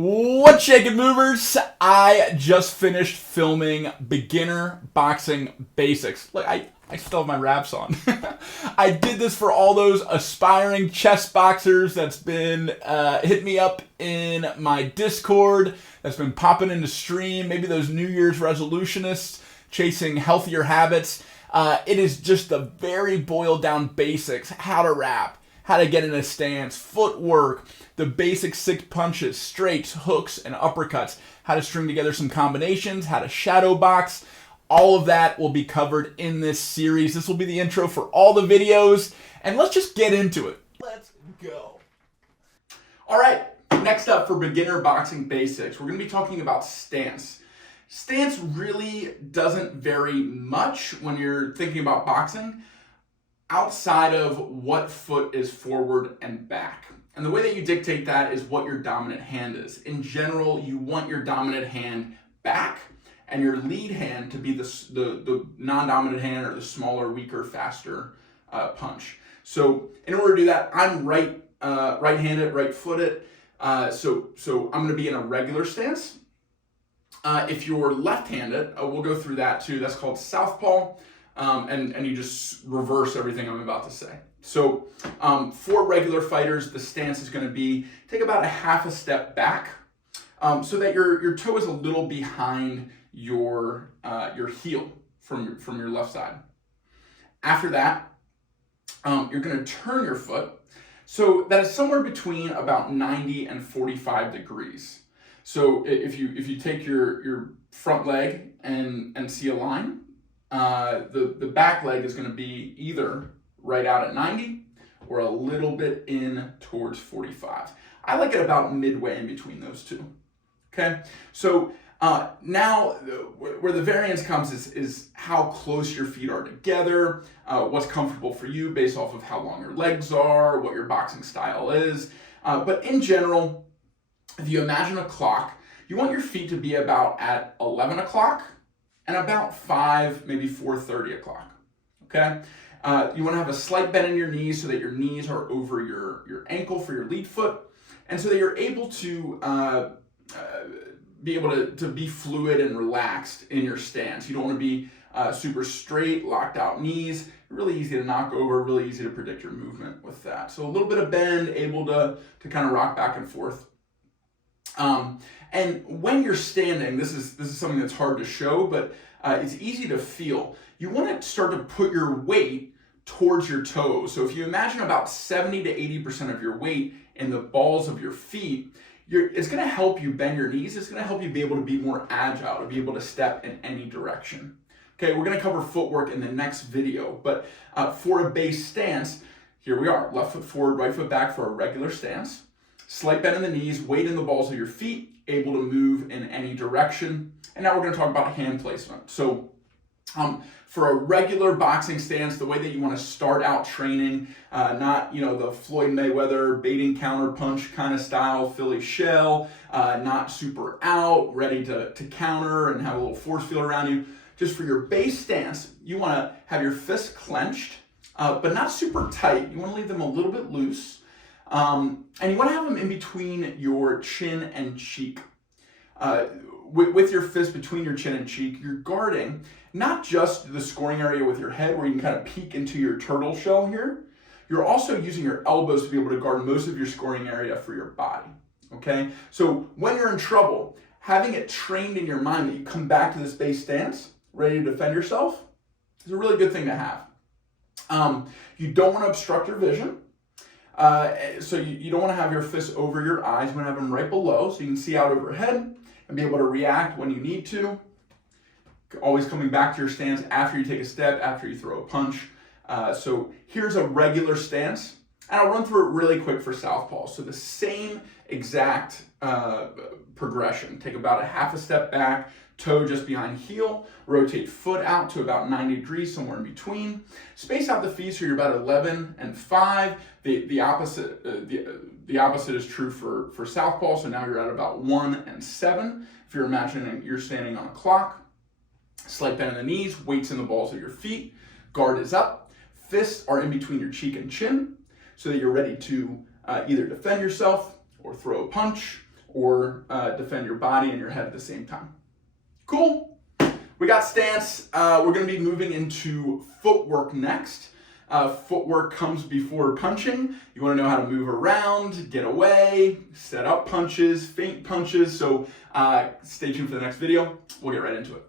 What's shaking, movers? I just finished filming beginner boxing basics. Look, I still have my wraps on. I did this for all those aspiring chess boxers that's been hit me up in my Discord, that's been popping into stream, maybe those New Year's resolutionists chasing healthier habits. It is just the very boiled down basics: how to wrap, how to get in a stance, footwork, the basic 6 punches, straights, hooks, and uppercuts, how to string together some combinations, how to shadow box. All of that will be covered in this series. This will be the intro for all the videos, and let's just get into it. Let's go. All right, next up for beginner boxing basics, we're going to be talking about stance. Stance really doesn't vary much when you're thinking about boxing, outside of what foot is forward and back. And the way that you dictate that is what your dominant hand is. In general, you want your dominant hand back and your lead hand to be the non-dominant hand, or the smaller, weaker, faster punch. So in order to do that, I'm right-handed, right-footed. So I'm going to be in a regular stance. If you're left-handed, we'll go through that too. That's called southpaw. And you just reverse everything I'm about to say. So for regular fighters, the stance is going to be take about a half a step back, so that your toe is a little behind your heel from your left side. After that, you're going to turn your foot so that is somewhere between about 90 and 45 degrees. So if you take your front leg and see a line, the back leg is going to be either right out at 90 or a little bit in towards 45. I like it about midway in between those two. Okay, so now where the variance comes is how close your feet are together, what's comfortable for you based off of how long your legs are, what your boxing style is. But in general, if you imagine a clock, you want your feet to be about at 11 o'clock and about 5, maybe 4:30 o'clock, okay? You want to have a slight bend in your knees so that your knees are over your ankle for your lead foot, and so that you're able to be fluid and relaxed in your stance. You don't want to be super straight, locked out knees. Really easy to knock over, really easy to predict your movement with that. So a little bit of bend, able to kind of rock back and forth. And when you're standing, this is something that's hard to show, but it's easy to feel. You want to start to put your weight towards your toes. So if you imagine about 70 to 80% of your weight in the balls of your feet, it's going to help you bend your knees. It's going to help you be able to be more agile, to be able to step in any direction. Okay, we're going to cover footwork in the next video, but for a base stance, here we are, left foot forward, right foot back for a regular stance. Slight bend in the knees, weight in the balls of your feet, able to move in any direction. And now we're going to talk about hand placement. So for a regular boxing stance, the way that you want to start out training, not the Floyd Mayweather baiting counter punch kind of style, Philly shell, not super out, ready to counter and have a little force field around you. Just for your base stance, you want to have your fists clenched, but not super tight. You want to leave them a little bit loose. And you want to have them in between your chin and cheek. With your fist between your chin and cheek, you're guarding not just the scoring area with your head where you can kind of peek into your turtle shell here. You're also using your elbows to be able to guard most of your scoring area for your body. Okay? So when you're in trouble, having it trained in your mind that you come back to this base stance, ready to defend yourself, is a really good thing to have. You don't want to obstruct your vision. So you don't want to have your fists over your eyes. You want to have them right below so you can see out overhead and be able to react when you need to. Always coming back to your stance after you take a step, after you throw a punch. So here's a regular stance, and I'll run through it really quick for southpaw. So the same exact progression. Take about a half a step back, toe just behind heel, rotate foot out to about 90 degrees, somewhere in between. Space out the feet so you're about 11 and 5. The opposite is true for southpaw, so now you're at about 1 and 7. If you're imagining you're standing on a clock, slight bend in the knees, weights in the balls of your feet, guard is up, fists are in between your cheek and chin, so that you're ready to either defend yourself or throw a punch or defend your body and your head at the same time. Cool. We got stance. We're going to be moving into footwork next. Footwork comes before punching. You want to know how to move around, get away, set up punches, feint punches. So stay tuned for the next video. We'll get right into it.